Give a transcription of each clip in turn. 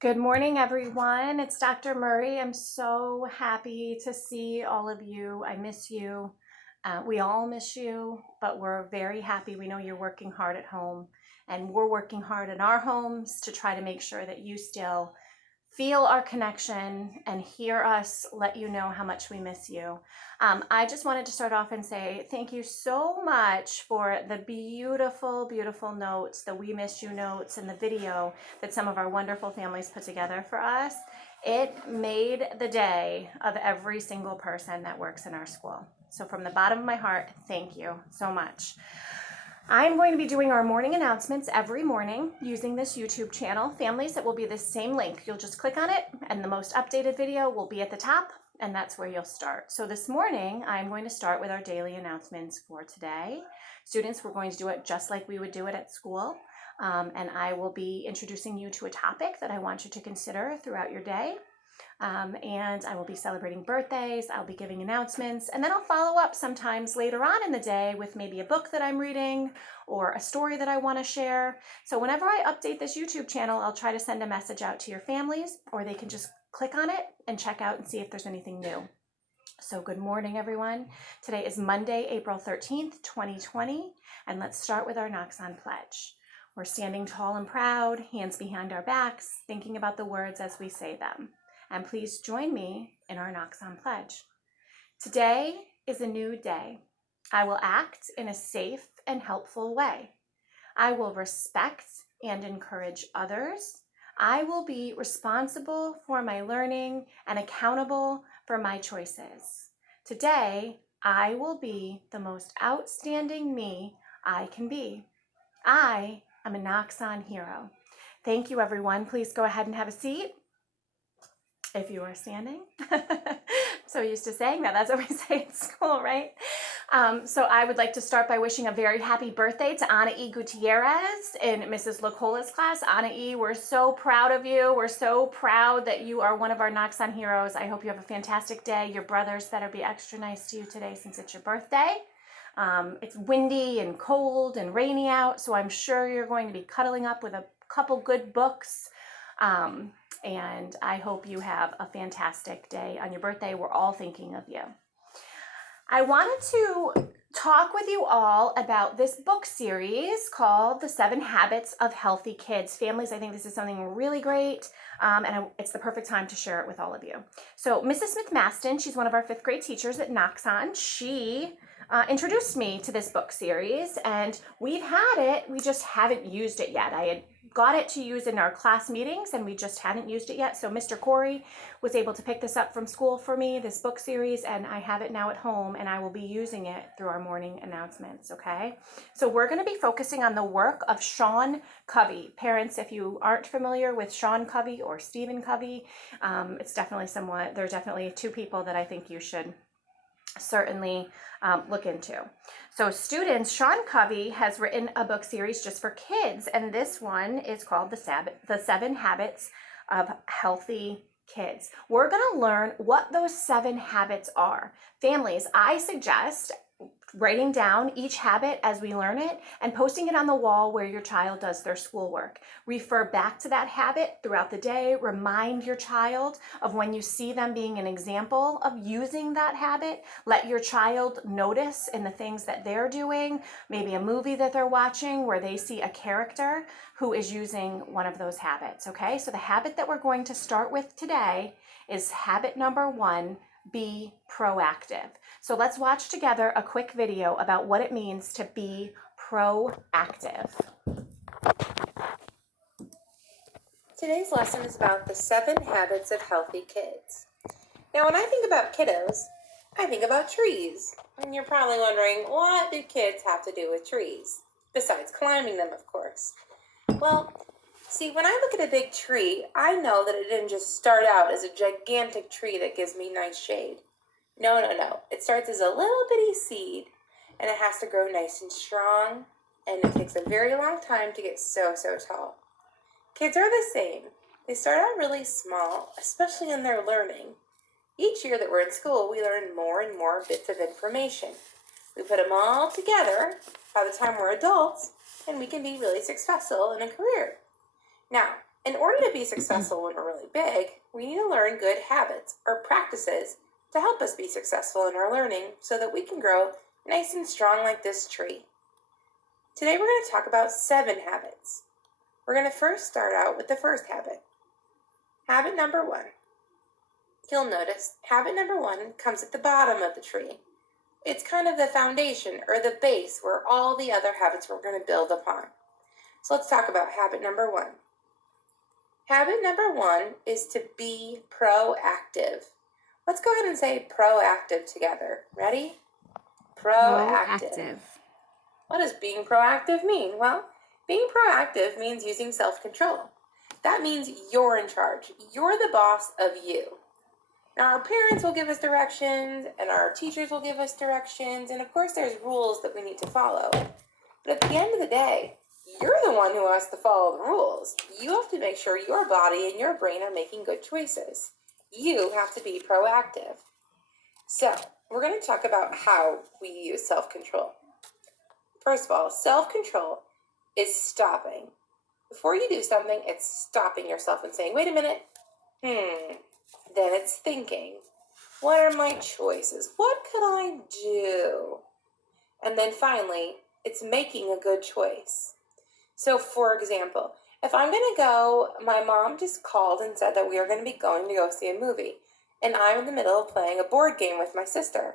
Good morning, everyone. It's Dr. Murray. I'm so happy to see all of you. I miss you. We all miss you, but we're very happy. We know you're working hard at home, and we're working hard in our homes to try to make sure that you still feel our connection and hear us let you know how much we miss you. I just wanted to start off and say thank you so much for the beautiful, beautiful notes, the We Miss You notes, and the video that some of our wonderful families put together for us. It made the day of every single person that works in our school. So from the bottom of my heart, thank you so much. I'm going to be doing our morning announcements every morning using this YouTube channel. Families, it will be the same link. You'll just click on it and the most updated video will be at the top, and that's where you'll start. So this morning, I'm going to start with our daily announcements for today. Students, we're going to do it just like we would do it at school. And I will be introducing you to a topic that I want you to consider throughout your day. And I will be celebrating birthdays, I'll be giving announcements, and then I'll follow up sometimes later on in the day with maybe a book that I'm reading or a story that I want to share. So whenever I update this YouTube channel, I'll try to send a message out to your families, or they can just click on it and check out and see if there's anything new. So good morning, everyone. Today is Monday, April 13th, 2020, and let's start with our Knox-On Pledge. We're standing tall and proud, hands behind our backs, thinking about the words as we say them. And please join me in our Knox-On Pledge. Today is a new day. I will act in a safe and helpful way. I will respect and encourage others. I will be responsible for my learning and accountable for my choices. Today, I will be the most outstanding me I can be. I am a Knox-On hero. Thank you, everyone. Please go ahead and have a seat. If you are standing. So used to saying that. That's what we say at school, right? So I would like to start by wishing a very happy birthday to Ana E. Gutierrez in Mrs. Lacola's class. Ana E., we're so proud of you. We're so proud that you are one of our Knox-On heroes. I hope you have a fantastic day. Your brothers better be extra nice to you today since it's your birthday. It's windy and cold and rainy out, so I'm sure you're going to be cuddling up with a couple good books. And I hope you have a fantastic day on your birthday. We're all thinking of you. I wanted to talk with you all about this book series called The 7 Habits of Healthy Kids. Families, I think this is something really great, and it's the perfect time to share it with all of you. So Mrs. Smith-Maston, she's one of our 5th grade teachers at Knox-On. She introduced me to this book series, and we've had it, we just haven't used it yet. I had got it to use in our class meetings and we just hadn't used it yet. So Mr. Corey was able to pick this up from school for me, this book series, and I have it now at home and I will be using it through our morning announcements, okay? So we're gonna be focusing on the work of Sean Covey. Parents, if you aren't familiar with Sean Covey or Stephen Covey, it's definitely somewhat, there are definitely 2 people that I think you should certainly look into. So students, Sean Covey has written a book series just for kids, and this one is called The 7 Habits of Healthy Kids. We're going to learn what those 7 habits are. Families, I suggest writing down each habit as we learn it and posting it on the wall where your child does their schoolwork. Refer back to that habit throughout the day. Remind your child of when you see them being an example of using that habit. Let your child notice in the things that they're doing, maybe a movie that they're watching where they see a character who is using one of those habits, okay? So the habit that we're going to start with today is habit number 1, be proactive. So let's watch together a quick video about what it means to be proactive. Today's lesson is about the 7 habits of healthy kids. Now, when I think about kiddos, I think about trees. And you're probably wondering, what do kids have to do with trees? Besides climbing them, of course. Well, see, when I look at a big tree, I know that it didn't just start out as a gigantic tree that gives me nice shade. No. It starts as a little bitty seed, and it has to grow nice and strong, and it takes a very long time to get so tall. Kids are the same. They start out really small, especially in their learning. Each year that we're in school, we learn more and more bits of information. We put them all together by the time we're adults, and we can be really successful in a career. Now, In order to be successful when we're really big, we need to learn good habits or practices to help us be successful in our learning so that we can grow nice and strong like this tree. Today we're going to talk about 7 habits. We're going to first start out with the first habit. Habit number 1. You'll notice habit number 1 comes at the bottom of the tree. It's kind of the foundation or the base where all the other habits we're going to build upon. So let's talk about habit number 1. Habit number 1 is to be proactive. Let's go ahead and say proactive together. Ready? Proactive. What does being proactive mean? Well, being proactive means using self-control. That means you're in charge. You're the boss of you. Now, our parents will give us directions, and our teachers will give us directions, and of course there's rules that we need to follow. But at the end of the day, you're the one who has to follow the rules. You have to make sure your body and your brain are making good choices. You have to be proactive. So, we're going to talk about how we use self-control. First of all, self-control is stopping. Before you do something, it's stopping yourself and saying, wait a minute, Then it's thinking, what are my choices? What could I do? And then finally, it's making a good choice. So for example, if I'm going to go, my mom just called and said that we are going to be going to go see a movie, and I'm in the middle of playing a board game with my sister.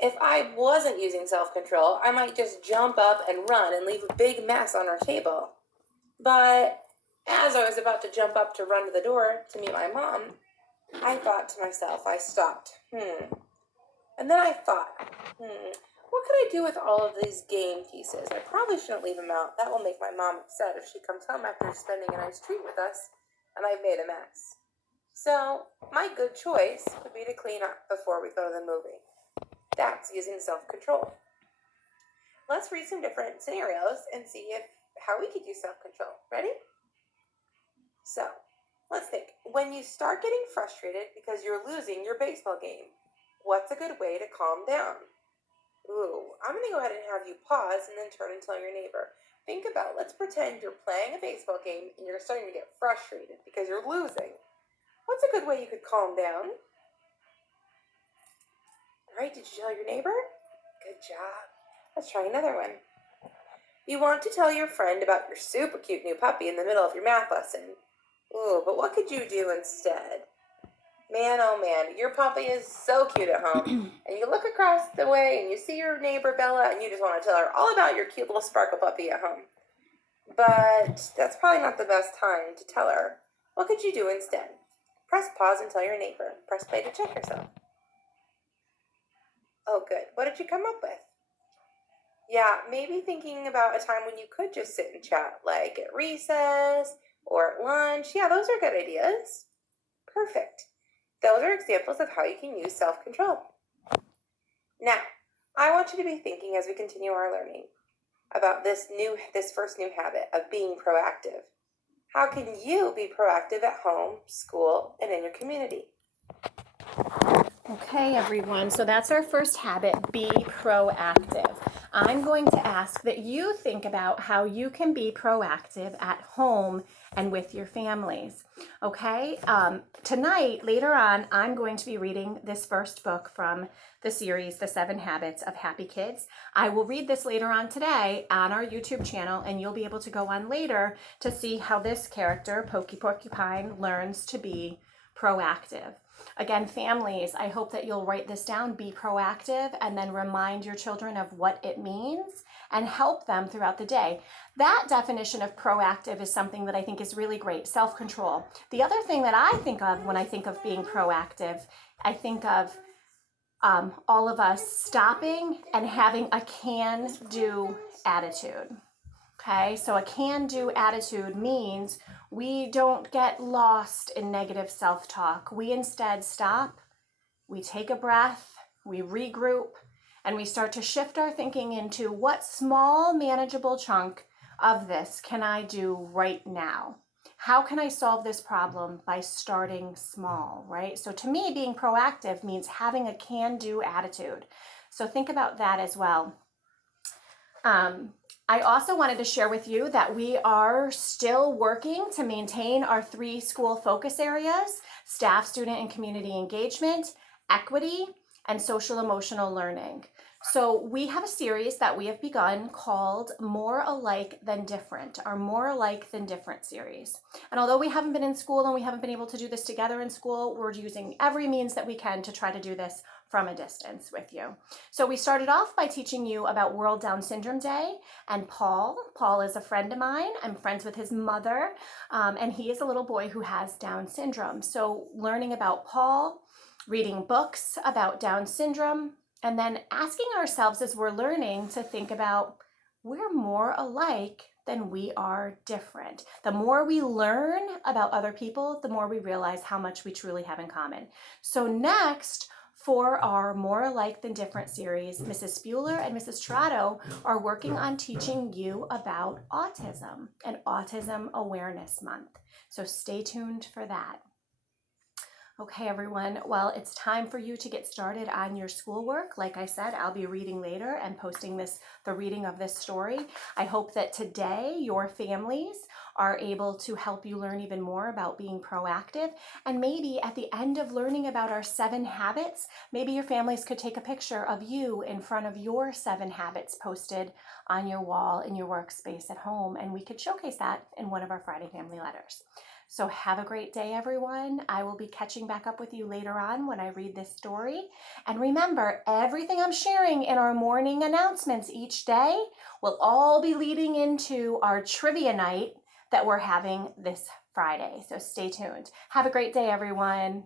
If I wasn't using self-control, I might just jump up and run and leave a big mess on our table. But as I was about to jump up to run to the door to meet my mom, I thought to myself, I stopped. And then I thought, what could I do with all of these game pieces? I probably shouldn't leave them out. That will make my mom upset if she comes home after spending a nice treat with us and I've made a mess. So my good choice would be to clean up before we go to the movie. That's using self-control. Let's read some different scenarios and see how we could use self-control. Ready? So, let's think. When you start getting frustrated because you're losing your baseball game, what's a good way to calm down? I'm going to go ahead and have you pause and then turn and tell your neighbor. Think about, let's pretend you're playing a baseball game and you're starting to get frustrated because you're losing. What's a good way you could calm down? All right, did you tell your neighbor? Good job. Let's try another one. You want to tell your friend about your super cute new puppy in the middle of your math lesson. But what could you do instead? Man, oh man, your puppy is so cute at home. And you look across the way and you see your neighbor Bella and you just want to tell her all about your cute little sparkle puppy at home. But that's probably not the best time to tell her. What could you do instead? Press pause and tell your neighbor. Press play to check yourself. Oh, good. What did you come up with? Yeah, maybe thinking about a time when you could just sit and chat, like at recess or at lunch. Yeah, those are good ideas. Perfect. Those are examples of how you can use self-control. Now, I want you to be thinking as we continue our learning about this first new habit of being proactive. How can you be proactive at home, school, and in your community? Okay, everyone, so that's our first habit, be proactive. I'm going to ask that you think about how you can be proactive at home and with your families. Okay, tonight, later on, I'm going to be reading this first book from the series, The 7 Habits of Happy Kids. I will read this later on today on our YouTube channel, and you'll be able to go on later to see how this character, Pokey Porcupine, learns to be proactive. Again, families, I hope that you'll write this down, be proactive, and then remind your children of what it means and help them throughout the day. That definition of proactive is something that I think is really great, self-control. The other thing that I think of when I think of being proactive, I think of all of us stopping and having a can-do attitude. Okay, so a can-do attitude means we don't get lost in negative self-talk. We instead stop, we take a breath, we regroup, and we start to shift our thinking into what small manageable chunk of this can I do right now? How can I solve this problem by starting small, right? So to me, being proactive means having a can-do attitude. So think about that as well. I also wanted to share with you that we are still working to maintain our 3 school focus areas: staff, student, and community engagement, equity, and social emotional learning. So we have a series that we have begun called More Alike Than Different, our More Alike Than Different series. And although we haven't been in school and we haven't been able to do this together in school, we're using every means that we can to try to do this from a distance with you. So we started off by teaching you about World Down Syndrome Day and Paul. Paul is a friend of mine. I'm friends with his mother, and he is a little boy who has Down syndrome. So learning about Paul, reading books about Down syndrome, and then asking ourselves as we're learning to think about, we're more alike than we are different. The more we learn about other people, the more we realize how much we truly have in common. So next, for our More Alike Than Different series, Mrs. Spuler and Mrs. Tirado are working on teaching you about autism and Autism Awareness Month. So stay tuned for that. Okay, everyone. Well, it's time for you to get started on your schoolwork. Like I said, I'll be reading later and posting the reading of this story. I hope that today your families are able to help you learn even more about being proactive. And maybe at the end of learning about our 7 habits, maybe your families could take a picture of you in front of your 7 habits posted on your wall in your workspace at home, and we could showcase that in one of our Friday family letters. So have a great day, everyone. I will be catching back up with you later on when I read this story. And remember, everything I'm sharing in our morning announcements each day will all be leading into our trivia night that we're having this Friday. So stay tuned. Have a great day, everyone.